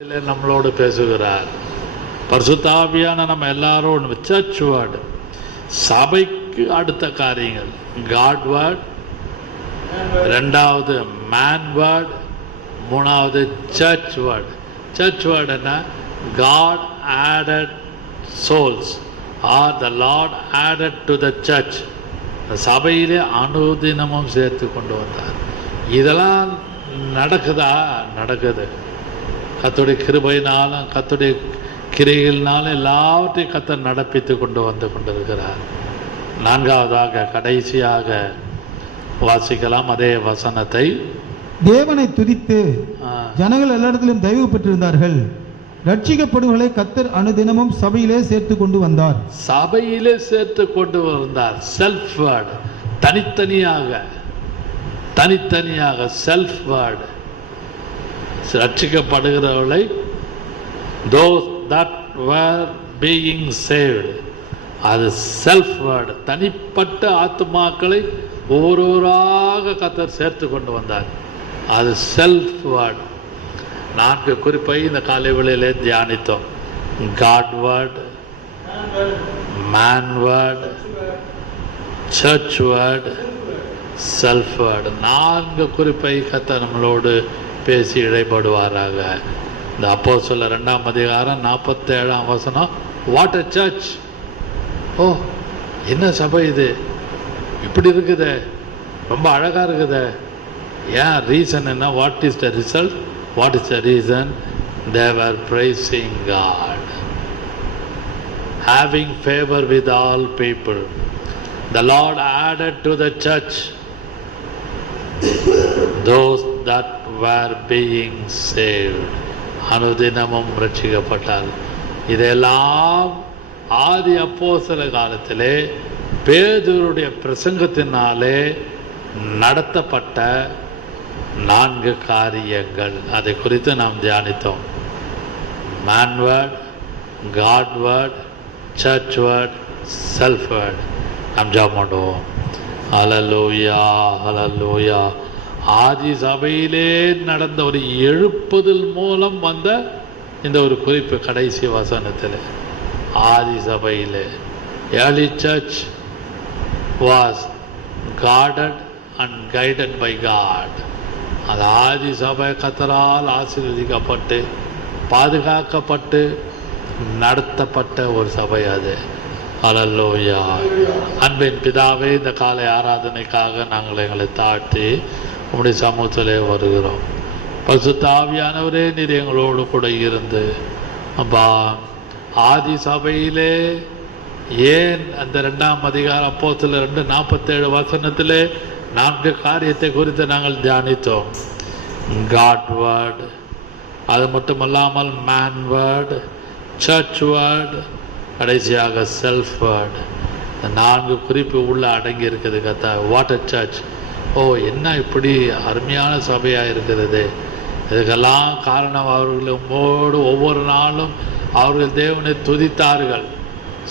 நம்மளோடு பேசுகிறார். பரிசுத்த ஆவியான நம்ம எல்லாரோடும் சர்ச் வேர்டு, சபைக்கு அடுத்த காரியங்கள் காட் வேர்ட், ரெண்டாவது மேன் வேர்ட், மூணாவது சர்ச் வேர்ட். சர்ச் வேர்டு என்ன? God added souls are the Lord added to the church. சபையிலே அனுதினமும் சேர்த்து கொண்டு வந்தார். இதெல்லாம் நடக்குதா? நடக்குது. கர்த்தருடைய கிருபையினாலும் கர்த்தருடைய கிரியைகளினாலும் எல்லாவற்றையும் கர்த்தர் நடப்பித்து கொண்டு வந்து கொண்டிருக்கிறார். நான்காவதாக கடைசியாக வாசிக்கலாம் அதே வசனத்தை. தேவனை துதித்து ஜனங்கள் எல்லாரிடத்திலும் தயவு பெற்றிருந்தார்கள். ரட்சிக்கப்படுவர்களை கர்த்தர் அனுதினமும் சபையிலே சேர்த்து கொண்டு வந்தார். சபையிலே சேர்த்து கொண்டு வந்தார். செல்ஃப் வேர்டு, தனித்தனியாக செல்ஃப் வேர்டு. ரட்சிக்கப்படுகிறவர்களை those that were being saved, அது செல்ஃப் வேர்டு. தனிப்பட்ட ஆத்துமாக்களை ஒவ்வொருவராக கர்த்தர் சேர்த்து கொண்டு வந்தார். அது செல்ஃப் வேர்டு. 4 குறிப்பை இந்த காலை வேளையிலே தியானித்தோம். God word, man word, church word, self word. 4 குறிப்பை கர்த்தர் நம்மளோடு பேசி இடைப்படுவாராக. இந்த அப்போஸ்தலர் 2ஆம் அதிகாரம் 47ஆம் வசனம். What a search! ஓ, என்ன சபை இது, இப்படி இருக்குதே, ரொம்ப அழகாக இருக்குதே. ஏன்? ரீசன் என்ன? What is the result? What is the reason? They were praising God, having favour with all people. The Lord added to the church those that were being saved. அனுதினமும் ரட்சிக்கப்பட்டார். இதெல்லாம் ஆதி அப்போஸ்தல காலத்திலே பேதுருடைய பிரசங்கத்தினாலே நடத்தப்பட்ட 4 காரியங்கள். அதை குறித்து நாம் தியானித்தோம். Man word, God word, church word, self word. நாம் ஜெபம் பண்ணுவோம். ஹல்லேலூயா, ஹல்லேலூயா. ஆதி சபையிலே நடந்த ஒரு எழுப்புதல் மூலம் வந்த இந்த ஒரு குறிப்பு கடைசி வசனத்தில். ஆதி சபையிலே early church was guarded and guided by God. அது ஆதி சபை கர்த்தரால் ஆசீர்வதிக்கப்பட்டு பாதுகாக்கப்பட்டு நடத்தப்பட்ட ஒரு சபை அது. ஹல்லேலூயா. அன்பின் பிதாவே, இந்த காலை ஆராதனைக்காக நாங்கள் எங்களை தாழ்த்தி உம்முடைய சமூகத்திலே வருகிறோம். பரிசுத்த ஆவியானவரே, நீர் எங்களோடு கூட இருந்து அப்பா, ஆதி சபையிலே ஏன் அந்த 2ஆம் அதிகாரம் அப்போஸ்தலர் 2:47 வசனத்திலே 4 காரியத்தை குறித்து நாங்கள் தியானித்தோம். காட் வேர்டு, அது மட்டுமல்லாமல் மேன் வேர்டு, சர்ச் வேர்டு, கடைசியாக செல்ஃப் வேர்டு. இந்த 4 குறிப்பு உள்ள அடங்கி இருக்குது. கத்தா, வாட் அ சர்ச்! ஓ, என்ன இப்படி அருமையான சபையாக இருக்கிறது. இதுக்கெல்லாம் காரணம் அவர்கள் உம்மோடு ஒவ்வொரு நாளும் அவர்கள் தேவனை துதித்தார்கள்.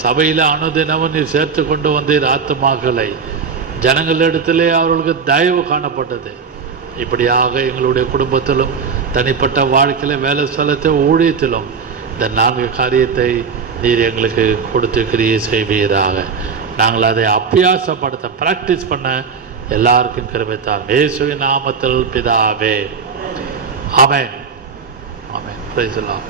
சபையில் அனுதினமும் நீர் சேர்த்து கொண்டு வந்தீர் ஆத்துமாக்களை. ஜனங்களிடத்திலே அவர்களுக்கு தயவு காணப்பட்டது. இப்படியாக எங்களுடைய குடும்பத்திலும் தனிப்பட்ட வாழ்க்கையில் வேலை ஸ்தலத்தை ஊழியத்திலும் இந்த 4 காரியத்தை நீர் எங்களுக்கு கொடுத்து கிரியை செய்வீராக. நாங்கள் அதை அபியாசப்படுத்த பிராக்டிஸ் பண்ண எல்லாருக்கும் கிருபை தாரும். இயேசுவின் நாமத்தில் பிதாவே, ஆமென், ஆமென். Praise the Lord.